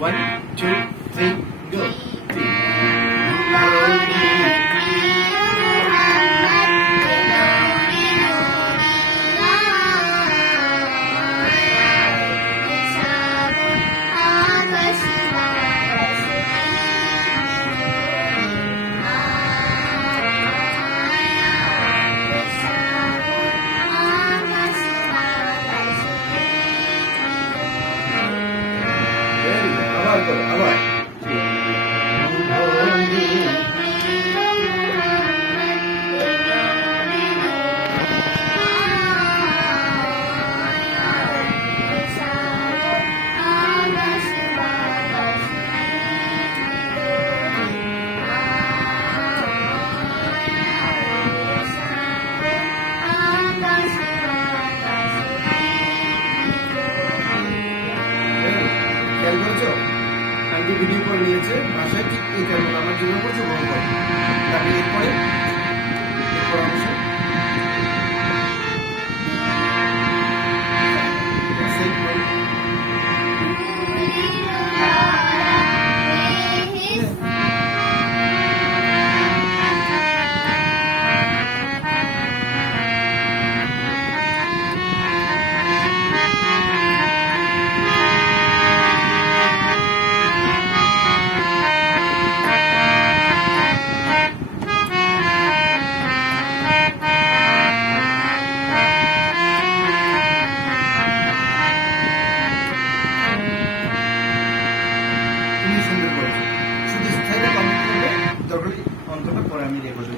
One, two, three. Của. Video করে নিয়েছে। বাসায় ঠিক এই কারণে আমার জন্য প্রচুর বড় এরপরে এরপর por amigos.